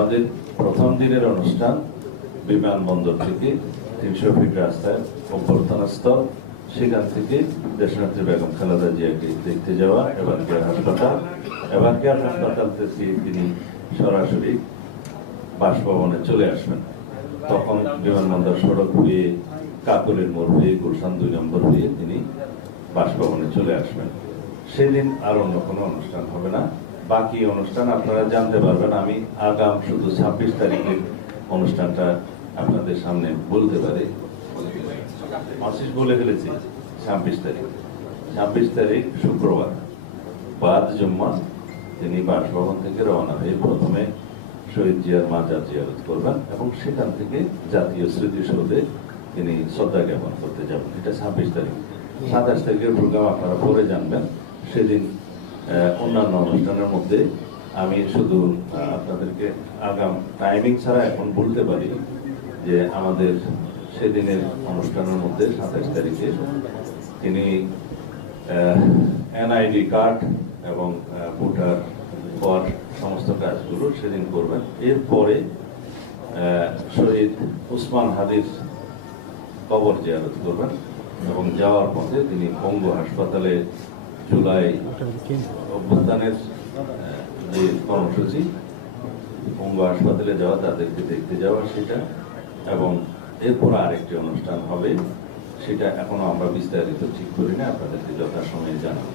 আমাদের প্রথম দিনের অনুষ্ঠান বিমানবন্দর থেকে ৩০০ ফিট রাস্তায় অভ্যর্থনা স্থল, সেখান থেকে দেশনেত্রী বেগম খালেদা জিয়াকে দেখতে যাওয়া এবারকেয়ার হাসপাতাল, এবারকেয়ার হাসপাতাল থেকে তিনি সরাসরি বাসভবনে চলে আসবেন। তখন বিমানবন্দর সড়ক হয়ে কাকলের মোড় হয়ে গুলশান ২ নম্বর হয়ে তিনি বাসভবনে চলে আসবেন। সেদিন আর অন্য কোনো অনুষ্ঠান হবে না। বাকি অনুষ্ঠান আপনারা জানতে পারবেন। আমি আগাম শুধু ২৬ তারিখের অনুষ্ঠানটা আপনাদের সামনে বলতে পারি। বলে ফেলেছি ২৬ তারিখ শুক্রবার বাদ জুম্মা তিনি বাসভবন থেকে রওনা হয়ে প্রথমে শহীদ জিয়ার মাজার জিয়ারত করবেন এবং সেখান থেকে জাতীয় স্মৃতিসৌধে তিনি শ্রদ্ধা জ্ঞাপন করতে যাবেন। এটা ২৬ তারিখ। ২৭ তারিখের প্রোগ্রাম আপনারা পরে জানবেন। সেদিন অন্যান্য অনুষ্ঠানের মধ্যে আমি শুধু আপনাদেরকে আগাম টাইমিং ছাড়া এখন বলতে পারি যে আমাদের সেদিনের অনুষ্ঠানের মধ্যে ২৭ তারিখে তিনি এনআইডি কার্ড এবং ভোটার হওয়ার সমস্ত কাজগুলো সেদিন করবেন। এরপরে শহীদ উসমান হাদির কবর জিয়ারত করবেন এবং যাওয়ার পথে তিনি বঙ্গ হাসপাতালে জুলাই অভ্যুত্থানের যে কর্মসূচি, বঙ্গ হাসপাতালে যাওয়া, তাদেরকে দেখতে যাওয়া সেটা, এবং এরপর আরেকটি অনুষ্ঠান হবে, সেটা এখনো আমরা বিস্তারিত ঠিক করি না, আপনাদেরকে যথাসময়ে জানাবো।